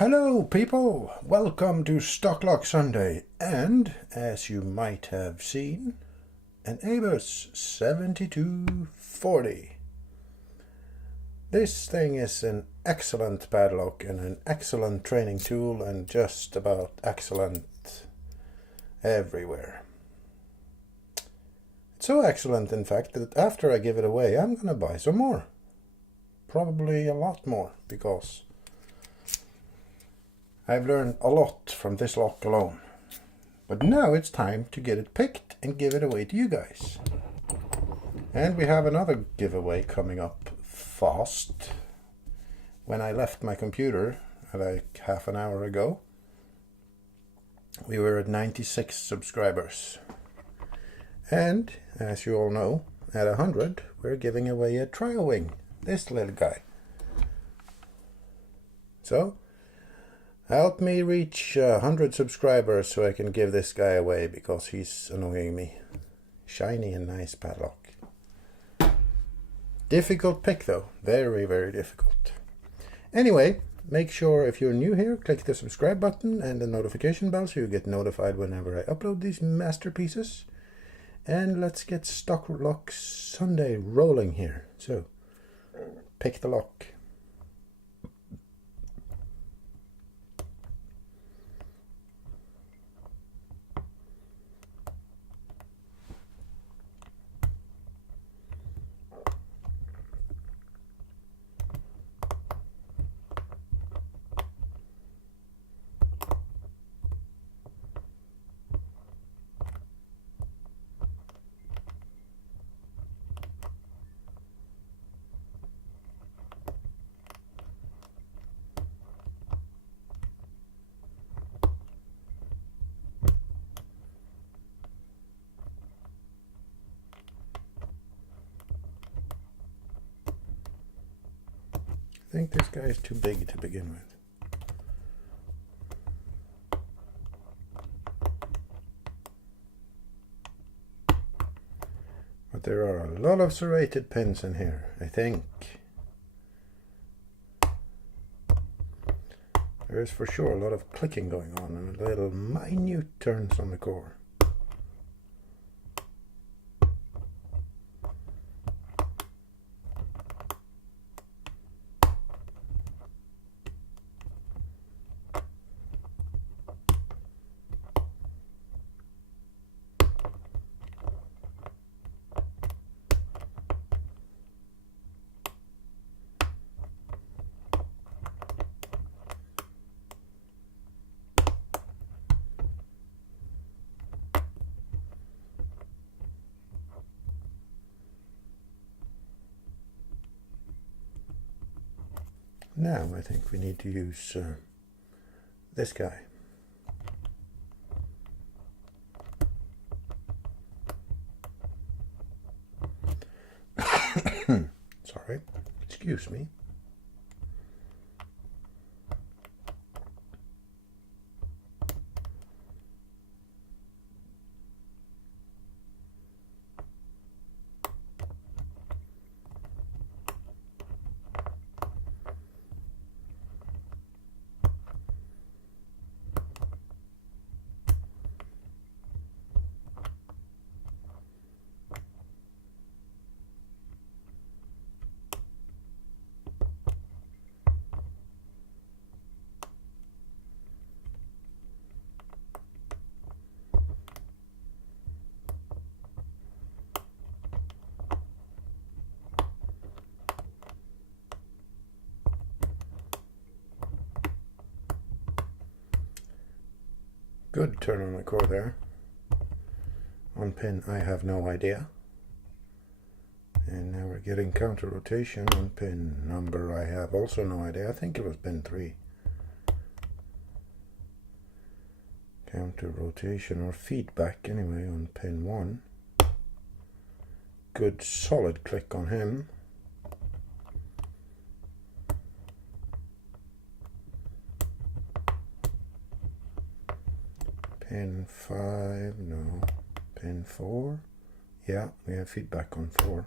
Hello people, welcome to Stocklock Sunday, and as you might have seen, an Abus 7240. This thing is an excellent padlock and an excellent training tool and just about excellent everywhere. It's so excellent in fact that after I give it away I'm gonna buy some more. Probably a lot more, because I've learned a lot from this lock alone. But now it's time to get it picked and give it away to you guys. And we have another giveaway coming up fast. When I left my computer like half an hour ago, we were at 96 subscribers. And as you all know, at 100 we're giving away a trial wing, this little guy. So help me reach 100 subscribers so I can give this guy away, because he's annoying me. Shiny and nice padlock. Difficult pick though, very, very difficult. Anyway, make sure if you're new here, click the subscribe button and the notification bell so you get notified whenever I upload these masterpieces. And let's get Stocklock Sunday rolling here. So, pick the lock. I think this guy is too big to begin with. But there are a lot of serrated pins in here, I think. There is for sure a lot of clicking going on and little minute turns on the core. Now I think we need to use this guy. Sorry, excuse me. Good turn on the core there. On pin I have no idea. And now we're getting counter rotation on pin number I have also no idea. I think it was pin 3. Counter rotation or feedback anyway on pin 1. Good solid click on him. Pin 5, no. Pin 4, yeah, we have feedback on 4.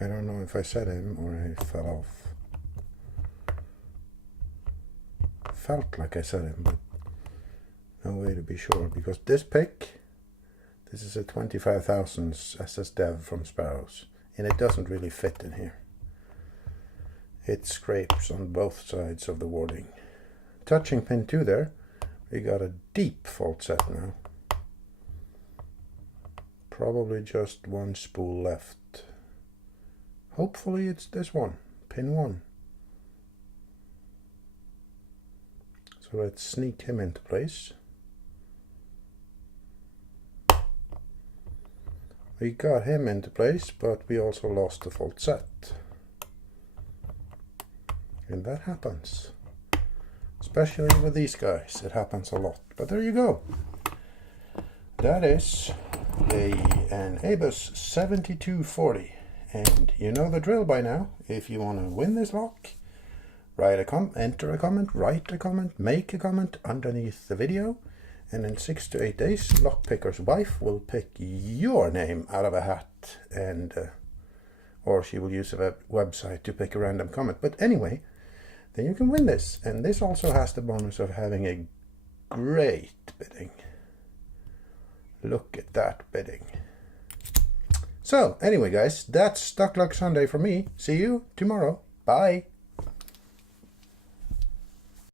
I don't know if I set him or he fell off. felt like I said him, but no way to be sure, because this pick, this is a 25,000 SS Dev from Sparrows, and it doesn't really fit in here. It scrapes on both sides of the warding. Touching pin 2 there, we got a deep fault set now. Probably just one spool left. Hopefully it's this one, pin 1. So let's sneak him into place. We got him into place, but we also lost the fault set. And that happens. Especially with these guys, it happens a lot. But there you go. That is an Abus 7240. And you know the drill by now. If you want to win this lock, enter a comment, write a comment, make a comment underneath the video. And in 6 to 8 days, Lockpicker's wife will pick your name out of a hat, and or she will use a website to pick a random comment. But anyway, then you can win this. And this also has the bonus of having a great bidding. Look at that bidding. So anyway, guys, that's Stuck Luck Sunday for me. See you tomorrow. Bye.